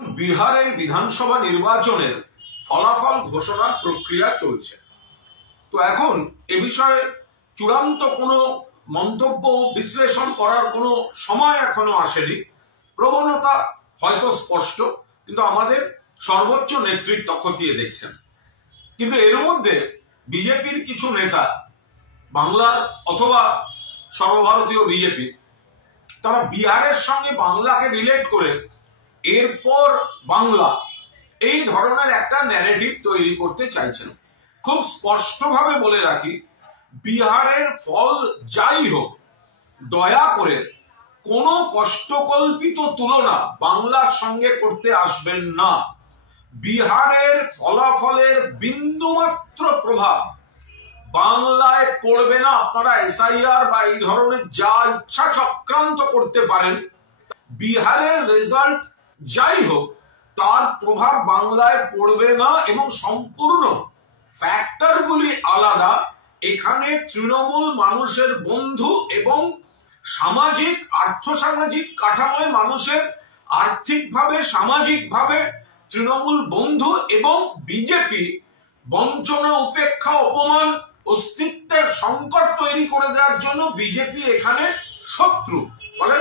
বিহারের বিধানসভা নির্বাচনের ফলাফল ঘোষণার প্রক্রিয়া চলছে। তো এখন এ বিষয়ে চূড়ান্ত কোনো মন্তব্য বিশ্লেষণ করার কোনো সময় এখনো আসেনি। প্রবণতা হয়তো স্পষ্ট, কিন্তু আমাদের সর্বোচ্চ নেতৃত্ব খতিয়ে দেখছেন। কিন্তু এর মধ্যে বিজেপির কিছু নেতা, বাংলার অথবা সর্বভারতীয় বিজেপি, তারা বিহারের সঙ্গে বাংলাকে রিলেট করে এরপর বাংলা এই ধরনের একটা ন্যারেটিভ তৈরি করতে চাইছেন। খুব স্পষ্টভাবে বলে রাখি, বিহারের ফল যাই হোক, দয়া করে কোনো কষ্টকল্পিত তুলনা বাংলার সঙ্গে করতে আসবেন না। বিহারের ফলাফলের বিন্দুমাত্র প্রভাব বাংলায় পড়বে না। আপনারা এসআইআর বা এই ধরনের যা ইচ্ছা চক্রান্ত করতে পারেন, বিহারের রেজাল্ট যাই হোক তার প্রভাব বাংলায় পড়বে না এবং সম্পূর্ণ ফ্যাক্টরগুলি আলাদা। এখানে তৃণমূল মানুষের বন্ধু এবং সামাজিক আর্থসামাজিক কাঠামোয় মানুষের আর্থিকভাবে সামাজিকভাবে তৃণমূল বন্ধু এবং বিজেপি বঞ্চনা উপেক্ষা অপমান অস্তিত্বের সংকট তৈরি করে দেওয়ার জন্য বিজেপি এখানে শত্রু। ফলে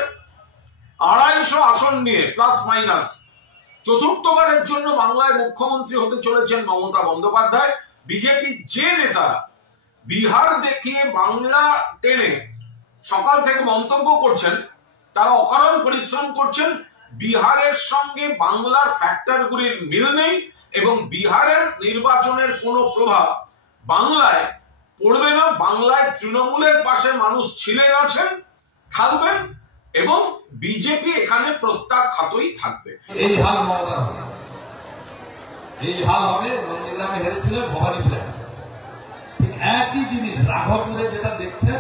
250 আসন নিয়ে প্লাস মাইনাস চতুর্থবারের জন্য বাংলায় মুখ্যমন্ত্রী হতে চলেছেন মমতা বন্দ্যোপাধ্যায়। বিজেপি যে নেতারা বিহার দেখিয়ে বাংলা টেনে সকাল থেকে মন্তব্য করছেন, তারা অকারণ পরিশ্রম করছেন। বিহারের সঙ্গে বাংলার ফ্যাক্টরগুলির মিল নেই এবং বিহারের নির্বাচনের কোনো প্রভাব বাংলায় পড়বে না। বাংলায় তৃণমূলের পাশে মানুষ ছিলেন, আছেন, থাকবেন এবং বিজেপি এখানে প্রত্যাখ্যাতই থাকবে। এই হাল হবে নন্দীগ্রামে হেরেছিলেন ভবানীপুরে। ঠিক একই জিনিস রাঘবপুরে যেটা দেখছেন,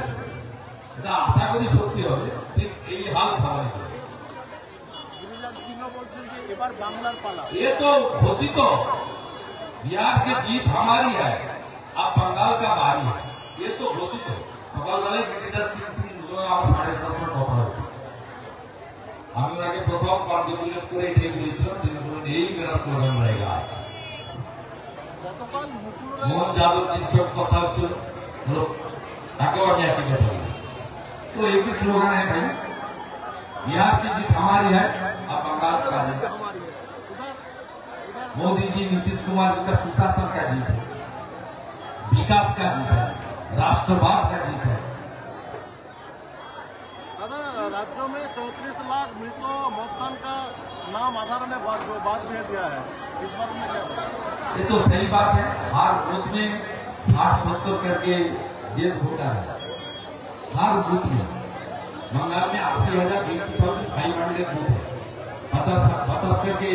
এটা আশা করি সত্যি হবে। ঠিক এই হাল ভবানীপুরে। ये तो घोषित हो, बिहार की जीत हमारी है, अब बंगाल का बारी है, ये तो घोषित हो। सकाल बेला गिरिराज सिंह 10:30 কথা হচ্ছে। আমি ওনাকে প্রথম কনগ্রেচুলেট করে এটাই বলেছিলাম, তিনি বললেন এই মেরা স্লোগান रहेगा। মোহন যাদবজির সঙ্গে কথা হচ্ছিল, তাকেও আমি একই কথা বলেছি। তো एक ही स्लोगन है भाई, बिहार की जीत हमारी है, अब बंगाल का बारी है। मोदी जी नीतीश कुमार जी का सुशासन का जीत है, विकास का जीत है, राष्ट्रवाद का जीत है। राज्यों में 34 लाख मृतों मतदान का नाम आधार में बात दे दिया है, इस बात में क्या? ये तो सही बात है। हर बूथ में 60-70 करके डेथ वोटर है, हर बूथ में। बंगाल में 80,500 बूथ है, 50 करके